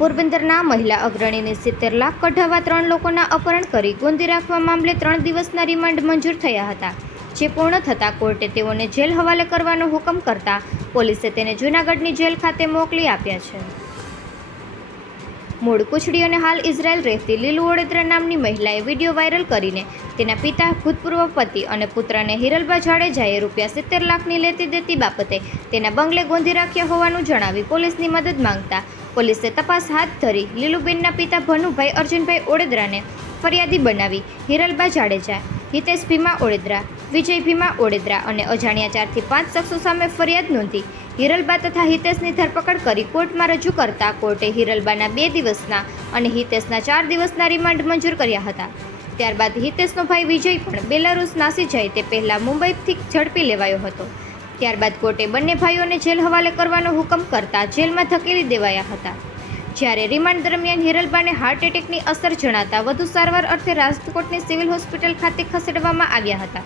પોરબંદરના મહિલા અગ્રણીને સિત્તેર લાખ કઢાવવા ત્રણ લોકોના અપહરણ કરી ગોંધી રાખવા મામલે ત્રણ દિવસના રિમાન્ડ મંજૂર થયા હતા. જે પૂર્ણ થતાં કોર્ટે તેઓને જેલ હવાલે કરવાનો હુકમ કરતા પોલીસે તેને જૂનાગઢની જેલ ખાતે મોકલી આપ્યા છે. મૂળ કુછડી અને હાલ ઇઝરાયલ રહેતી લીલુ વડોદરા નામની મહિલાએ વીડિયો વાયરલ કરીને તેના પિતા, ભૂતપૂર્વ પતિ અને પુત્રને હિરલબા જાડેજાએ રૂપિયા સિત્તેર લાખની લેતી દેતી બાબતે તેના બંગલે ગોંધી રાખ્યા હોવાનું જણાવી પોલીસની મદદ માંગતા પોલીસે તપાસ હાથ ધરી લીલુબેનના પિતા ભનુભાઈ, અર્જુનભાઈ ઓડેદરાને ફરિયાદી બનાવી હિરલબા જાડેજા, હિતેશ ભીમા ઓડેદરા, વિજય ભીમા ઓડેદરા અને અજાણ્યા ચારથી પાંચ શખ્સો સામે ફરિયાદ નોંધી હિરલબા તથા હિતેશની ધરપકડ કરી કોર્ટમાં રજૂ કરતા કોર્ટે હિરલબાના બે દિવસના અને હિતેશના ચાર દિવસના રિમાન્ડ મંજૂર કર્યા હતા. ત્યારબાદ હિતેશનો ભાઈ વિજય પણ બેલારૂસ નાસી જાય તે પહેલાં મુંબઈથી ઝડપી લેવાયો હતો. ત્યારબાદ કોર્ટે બંને ભાઈઓને જેલ હવાલે કરવાનો હુકમ કરતા જેલમાં ધકેલી દેવાયા હતા. જ્યારે રિમાન્ડ દરમિયાન હિરલબાને હાર્ટ એટેકની અસર જણાતા વધુ સારવાર અર્થે રાજકોટની સિવિલ હોસ્પિટલ ખાતે ખસેડવામાં આવ્યા હતા.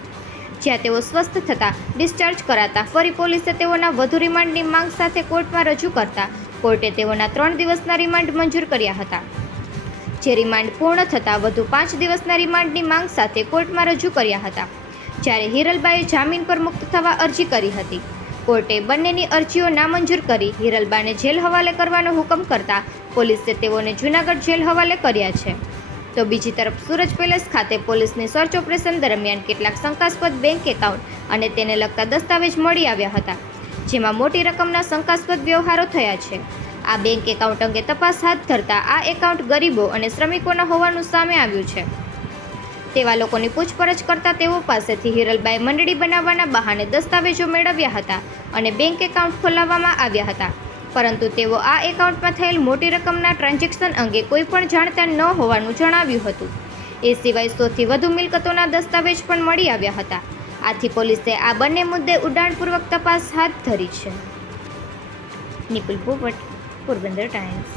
જ્યાં તેઓ સ્વસ્થ થતાં ડિસ્ચાર્જ કરાતા ફરી પોલીસે તેઓના વધુ રિમાન્ડની માંગ સાથે કોર્ટમાં રજૂ કરતા કોર્ટે તેઓના ત્રણ દિવસના રિમાન્ડ મંજૂર કર્યા હતા. જે રિમાન્ડ પૂર્ણ થતાં વધુ પાંચ દિવસના રિમાન્ડની માંગ સાથે કોર્ટમાં રજૂ કર્યા હતા. જ્યારે હિરલબાએ જામીન પર મુક્ત થવા અરજી કરી હતી. કોર્ટે બંનેની અરજીઓ નામંજૂર કરી હિરલબાને જેલ હવાલે કરવાનો હુકમ કરતા પોલીસે તેઓને જૂનાગઢ જેલ હવાલે કર્યા છે. તો બીજી તરફ સુરજ પેલેસ ખાતે પોલીસની સર્ચ ઓપરેશન દરમિયાન કેટલાક શંકાસ્પદ બેંક એકાઉન્ટ અને તેને લગતા દસ્તાવેજ મળી આવ્યા હતા, જેમાં મોટી રકમના શંકાસ્પદ વ્યવહારો થયા છે. આ બેંક એકાઉન્ટ અંગે તપાસ હાથ ધરતા આ એકાઉન્ટ ગરીબો અને શ્રમિકોના હોવાનું સામે આવ્યું છે. તેવા લોકોની પૂછપરછ કરતા તેઓ પાસેથી હિરલબાઈ મંડળી બનાવવાના બહાને દસ્તાવેજો મેળવ્યા હતા અને બેંક એકાઉન્ટ ખોલાવવામાં આવ્યા હતા. પરંતુ તેઓ આ એકાઉન્ટમાં થયેલ મોટી રકમના ટ્રાન્ઝેક્શન અંગે કોઈ પણ જાણતા ન હોવાનું જણાવ્યું હતું. એ સિવાય સોથી વધુ મિલકતોના દસ્તાવેજ પણ મળી આવ્યા હતા. આથી પોલીસે આ બંને મુદ્દે ઉડાણપૂર્વક તપાસ હાથ ધરી છે. નિપુલ પોપટ પોરબંદર ટાઈમ્સ.